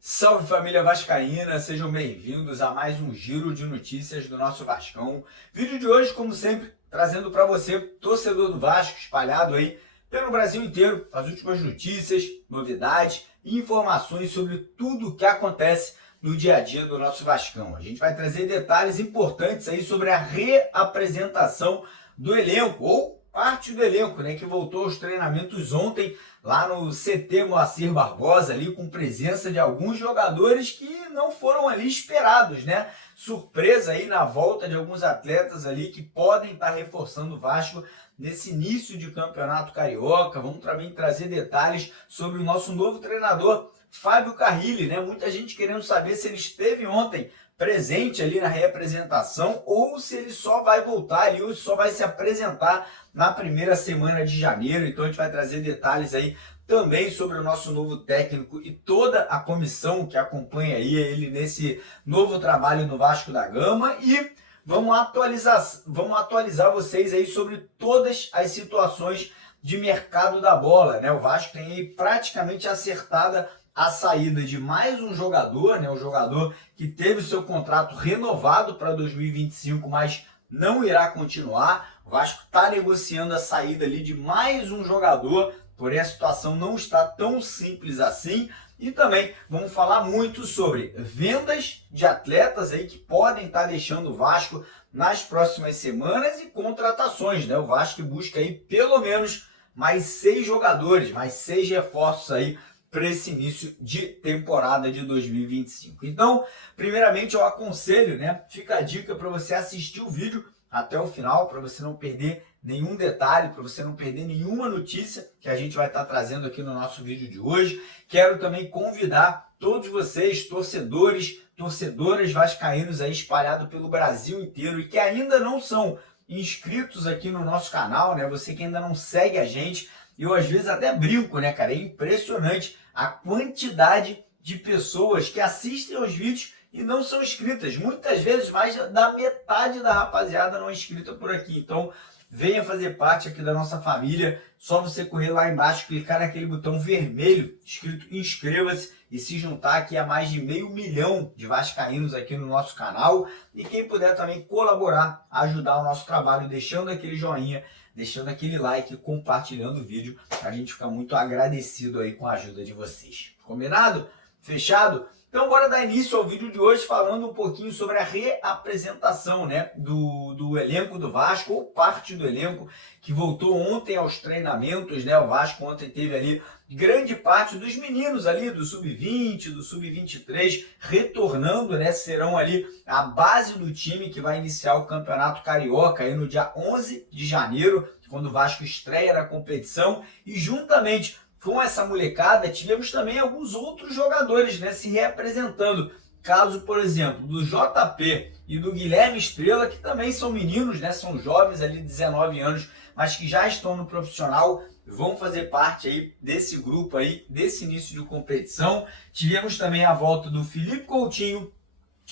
Salve família vascaína, sejam bem-vindos a mais um giro de notícias do nosso Vascão. Vídeo de hoje, como sempre, trazendo para você, torcedor do Vasco, espalhado aí pelo Brasil inteiro, as últimas notícias, novidades e informações sobre tudo o que acontece no dia a dia do nosso Vascão. A gente vai trazer detalhes importantes aí sobre a reapresentação do elenco, ou parte do elenco, né, que voltou aos treinamentos ontem lá no CT Moacir Barbosa, ali com presença de alguns jogadores que não foram ali esperados, né? Surpresa aí na volta de alguns atletas ali que podem estar reforçando o Vasco nesse início de campeonato carioca. Vamos também trazer detalhes sobre o nosso novo treinador, Fábio Carrilli, né? Muita gente querendo saber se ele esteve ontem presente ali na reapresentação ou se ele só vai voltar ali ou só vai se apresentar na primeira semana de janeiro. Então a gente vai trazer detalhes aí também sobre o nosso novo técnico e toda a comissão que acompanha aí ele nesse novo trabalho no Vasco da Gama, e vamos atualizar vocês aí sobre todas as situações de mercado da bola, né? O Vasco tem aí praticamente acertada a saída de mais um jogador, né? Um jogador que teve o seu contrato renovado para 2025, mas não irá continuar. O Vasco está negociando a saída ali de mais um jogador, porém a situação não está tão simples assim. E também vamos falar muito sobre vendas de atletas aí que podem estar deixando o Vasco nas próximas semanas e contratações, né? O Vasco busca aí pelo menos mais 6 jogadores, mais 6 reforços aí para esse início de temporada de 2025. Então, primeiramente eu aconselho, né? Fica a dica para você assistir o vídeo até o final, para você não perder nenhum detalhe, para você não perder nenhuma notícia que a gente vai estar trazendo aqui no nosso vídeo de hoje. Quero também convidar todos vocês, torcedores, torcedoras vascaínos aí espalhados pelo Brasil inteiro e que ainda não são inscritos aqui no nosso canal, né? Você que ainda não segue a gente, eu às vezes até brinco, né, cara? É impressionante a quantidade de pessoas que assistem aos vídeos e não são inscritas. Muitas vezes mais da metade da rapaziada não é inscrita por aqui. Então, venha fazer parte aqui da nossa família. Só você correr lá embaixo, clicar naquele botão vermelho escrito inscreva-se e se juntar aqui a mais de 500 mil de vascaínos aqui no nosso canal. E quem puder também colaborar, ajudar o nosso trabalho, deixando aquele joinha, deixando aquele like, compartilhando o vídeo. A gente fica muito agradecido aí com a ajuda de vocês. Combinado? Fechado? Então bora dar início ao vídeo de hoje falando um pouquinho sobre a reapresentação, né, do elenco do Vasco, ou parte do elenco que voltou ontem aos treinamentos, né? O Vasco ontem teve ali grande parte dos meninos ali do Sub-20, do Sub-23 retornando, né? Serão ali a base do time que vai iniciar o Campeonato Carioca aí no dia 11 de janeiro, quando o Vasco estreia na competição, e juntamente com essa molecada, tivemos também alguns outros jogadores, né, se reapresentando. Caso, por exemplo, do JP e do Guilherme Estrela, que também são meninos, né, são jovens ali de 19 anos, mas que já estão no profissional, vão fazer parte aí desse grupo aí, desse início de competição. Tivemos também a volta do Felipe Coutinho,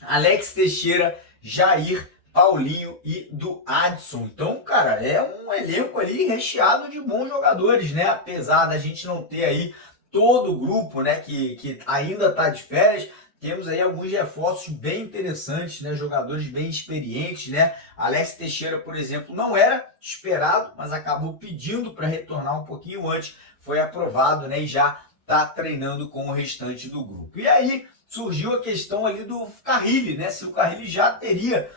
Alex Teixeira, Jair, Paulinho e do Adson. Então, cara, é um elenco ali recheado de bons jogadores, né? Apesar da gente não ter aí todo o grupo, né, que ainda tá de férias, temos aí alguns reforços bem interessantes, né? Jogadores bem experientes, né? Alex Teixeira, por exemplo, não era esperado, mas acabou pedindo para retornar um pouquinho antes, foi aprovado, né? E já tá treinando com o restante do grupo. E aí surgiu a questão ali do Carrilli, né? Se o Carrilli já teria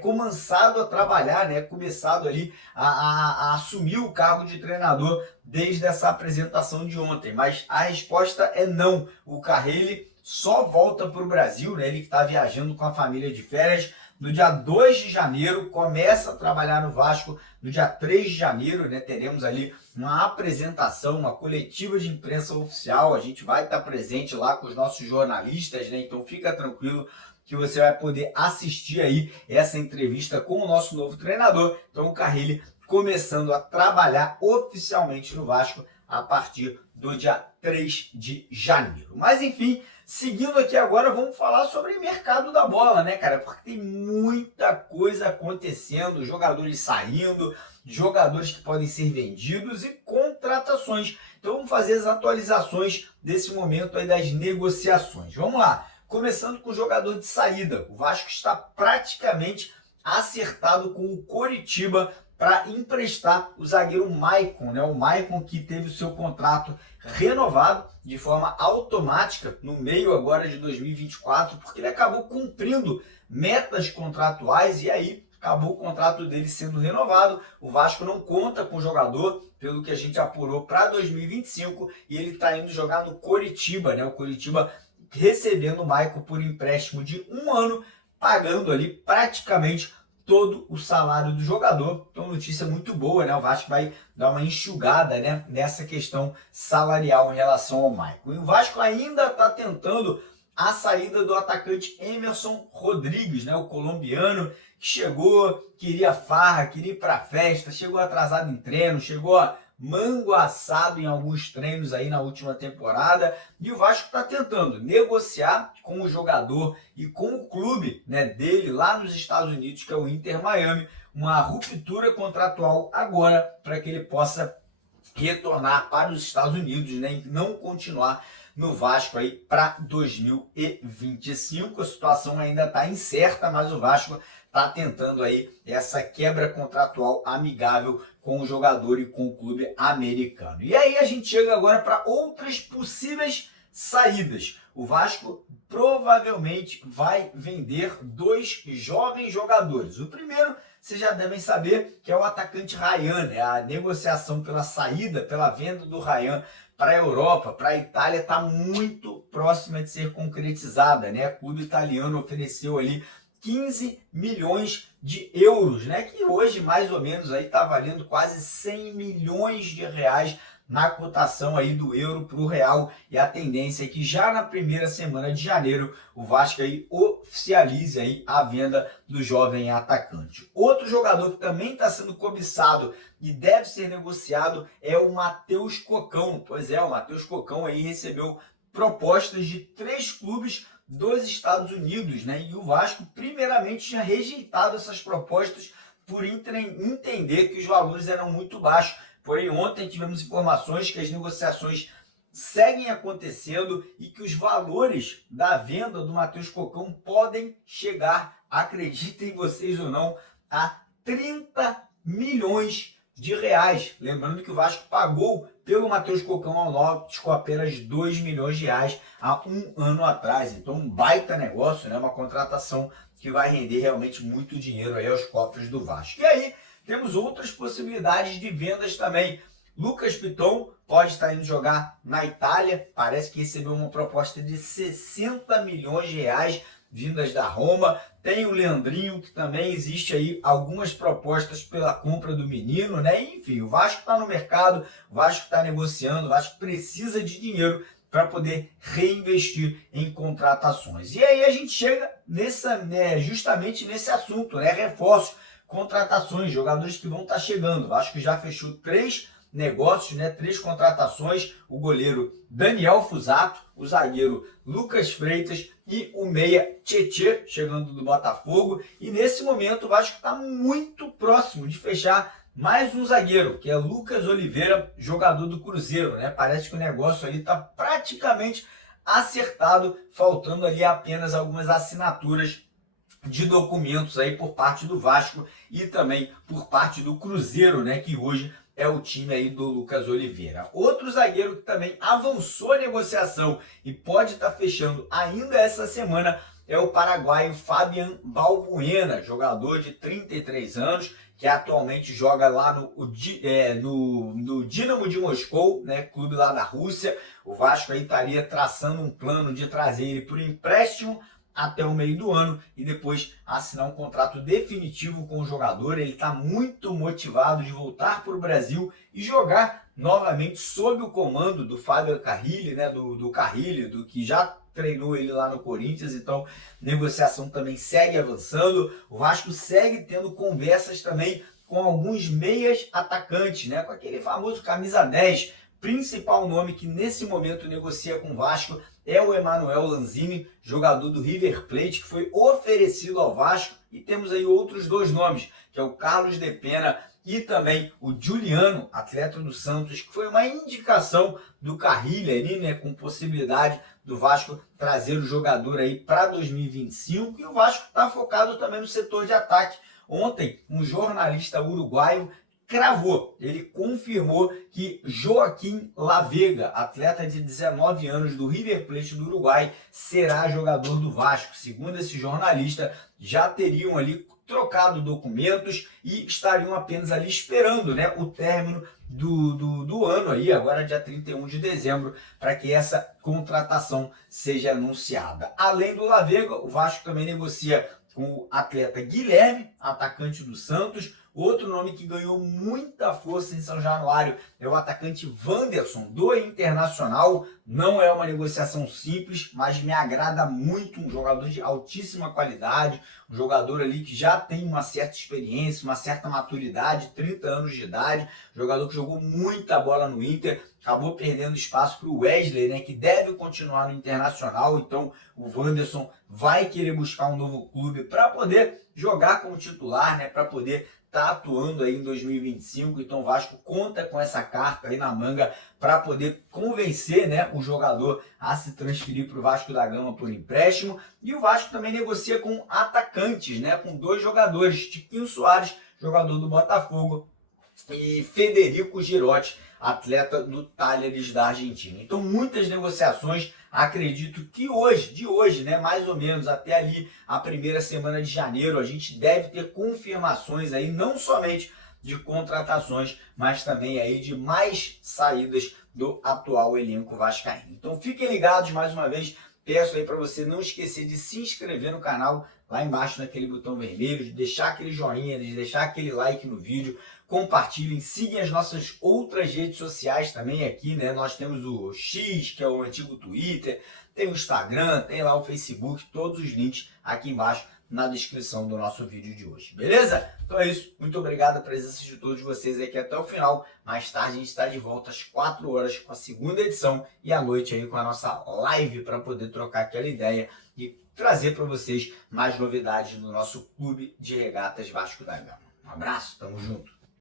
começado a trabalhar, né? Começado ali a assumir o cargo de treinador desde essa apresentação de ontem. Mas a resposta é não. O Carrilli só volta para o Brasil, né? Ele que está viajando com a família de férias no dia 2 de janeiro, começa a trabalhar no Vasco no dia 3 de janeiro, né? Teremos ali uma apresentação, uma coletiva de imprensa oficial, a gente vai estar presente lá com os nossos jornalistas, né? Então fica tranquilo que você vai poder assistir aí essa entrevista com o nosso novo treinador. Então o Carrilli começando a trabalhar oficialmente no Vasco a partir do dia 3 de janeiro. Mas enfim, seguindo aqui agora, vamos falar sobre o mercado da bola, né, cara? Porque tem muita coisa acontecendo, jogadores saindo, jogadores que podem ser vendidos e contratações. Então vamos fazer as atualizações desse momento aí das negociações. Vamos lá, começando com o jogador de saída. O Vasco está praticamente acertado com o Coritiba para emprestar o zagueiro Maicon, né? O Maicon que teve o seu contrato renovado de forma automática no meio agora de 2024, porque ele acabou cumprindo metas contratuais e aí acabou o contrato dele sendo renovado. O Vasco não conta com o jogador, pelo que a gente apurou, para 2025 e ele está indo jogar no Coritiba, né? O Coritiba recebendo o Maicon por empréstimo de 1 ano, pagando ali praticamente todo o salário do jogador. Então, notícia muito boa, né? O Vasco vai dar uma enxugada, né, nessa questão salarial em relação ao Maicon. E o Vasco ainda está tentando a saída do atacante Emerson Rodrigues, né, o colombiano, que chegou, queria farra, queria ir para festa, chegou atrasado em treino, chegou mango assado em alguns treinos aí na última temporada, e o Vasco está tentando negociar com o jogador e com o clube, né, dele lá nos Estados Unidos, que é o Inter Miami, uma ruptura contratual agora para que ele possa retornar para os Estados Unidos, né, e não continuar no Vasco aí para 2025. A situação ainda está incerta, mas o Vasco está tentando aí essa quebra contratual amigável com o jogador e com o clube americano. E aí a gente chega agora para outras possíveis saídas. O Vasco provavelmente vai vender 2 jovens jogadores. O primeiro, vocês já devem saber, que é o atacante Ryan, né? A negociação pela saída, pela venda do Ryan para a Europa, para a Itália, está muito próxima de ser concretizada, né? O clube italiano ofereceu ali 15 milhões de euros, né? Que hoje mais ou menos aí está valendo quase 100 milhões de reais na cotação aí do euro para o real, e a tendência é que já na primeira semana de janeiro o Vasco aí oficialize aí a venda do jovem atacante. Outro jogador que também está sendo cobiçado e deve ser negociado é o Matheus Cocão. Pois é, o Matheus Cocão aí recebeu propostas de 3 clubes dos Estados Unidos, né? E o Vasco primeiramente tinha rejeitado essas propostas por entender que os valores eram muito baixos. Porém, ontem tivemos informações que as negociações seguem acontecendo e que os valores da venda do Matheus Cocão podem chegar, acreditem vocês ou não, a 30 milhões de reais. Lembrando que o Vasco pagou pelo Matheus Cocão ao Náutico apenas 2 milhões de reais há 1 ano atrás. Então, um baita negócio, né? Uma contratação que vai render realmente muito dinheiro aí aos cofres do Vasco. E aí, temos outras possibilidades de vendas também. Lucas Piton pode estar indo jogar na Itália, parece que recebeu uma proposta de 60 milhões de reais vindas da Roma. Tem o Leandrinho, que também existe aí algumas propostas pela compra do menino, né? Enfim, o Vasco está no mercado, o Vasco está negociando, o Vasco precisa de dinheiro para poder reinvestir em contratações. E aí a gente chega justamente nesse assunto, né? Reforços, contratações, jogadores que vão estar chegando. O Vasco já fechou 3 negócios, né? 3 contratações: o goleiro Daniel Fusato, o zagueiro Lucas Freitas e o meia Tietê, chegando do Botafogo. E nesse momento o Vasco está muito próximo de fechar mais um zagueiro, que é Lucas Oliveira, jogador do Cruzeiro, né? Parece que o negócio ali está praticamente acertado, faltando ali apenas algumas assinaturas de documentos aí por parte do Vasco e também por parte do Cruzeiro, né, que hoje é o time aí do Lucas Oliveira. Outro zagueiro que também avançou a negociação e pode estar fechando ainda essa semana é o paraguaio Fabian Balbuena, jogador de 33 anos, que atualmente joga lá no Dinamo de Moscou, né, clube lá da Rússia. O Vasco aí estaria traçando um plano de trazer ele por empréstimo até o meio do ano e depois assinar um contrato definitivo com o jogador. Ele está muito motivado de voltar para o Brasil e jogar novamente sob o comando do Fábio Carrilli, né, do Carrilli, do que já treinou ele lá no Corinthians. Então, negociação também segue avançando. O Vasco segue tendo conversas também com alguns meias atacantes, né, com aquele famoso camisa 10, principal nome que nesse momento negocia com o Vasco é o Emanuel Lanzini, jogador do River Plate, que foi oferecido ao Vasco. E temos aí outros dois nomes, que é o Carlos de Pena e também o Juliano, atleta do Santos, que foi uma indicação do Carrilha ali, né, com possibilidade do Vasco trazer o jogador aí para 2025. E o Vasco está focado também no setor de ataque. Ontem, um jornalista uruguaio cravou, ele confirmou que Joaquim Lavega, atleta de 19 anos do River Plate do Uruguai, será jogador do Vasco. Segundo esse jornalista, já teriam ali trocado documentos e estariam apenas ali esperando, né, o término do ano aí, agora dia 31 de dezembro, para que essa contratação seja anunciada. Além do Lavega, o Vasco também negocia com o atleta Guilherme, atacante do Santos. Outro nome que ganhou muita força em São Januário é o atacante Wanderson, do Internacional. Não é uma negociação simples, mas me agrada muito, um jogador de altíssima qualidade, um jogador ali que já tem uma certa experiência, uma certa maturidade, 30 anos de idade, jogador que jogou muita bola no Inter, acabou perdendo espaço para o Wesley, né, que deve continuar no Internacional. Então o Wanderson vai querer buscar um novo clube para poder jogar como titular, né, para poder tá atuando aí em 2025, então o Vasco conta com essa carta aí na manga para poder convencer, né, o jogador a se transferir para o Vasco da Gama por empréstimo. E o Vasco também negocia com atacantes, né, com dois jogadores, Tiquinho Soares, jogador do Botafogo, e Federico Girotti, atleta do Talleres da Argentina. Então muitas negociações, acredito que hoje, né, mais ou menos até ali a primeira semana de janeiro, a gente deve ter confirmações aí, não somente de contratações, mas também aí de mais saídas do atual elenco vascaíno. Então fiquem ligados mais uma vez, peço aí para você não esquecer de se inscrever no canal, lá embaixo naquele botão vermelho, de deixar aquele joinha, de deixar aquele like no vídeo, compartilhem, sigam as nossas outras redes sociais também aqui, né? Nós temos o X, que é o antigo Twitter, tem o Instagram, tem lá o Facebook, todos os links aqui embaixo na descrição do nosso vídeo de hoje, beleza? Então é isso, muito obrigado pela presença de todos vocês aqui até o final. Mais tarde a gente está de volta às 4 horas com a segunda edição e à noite aí com a nossa live para poder trocar aquela ideia e trazer para vocês mais novidades do nosso clube de regatas Vasco da Gama. Um abraço, tamo junto!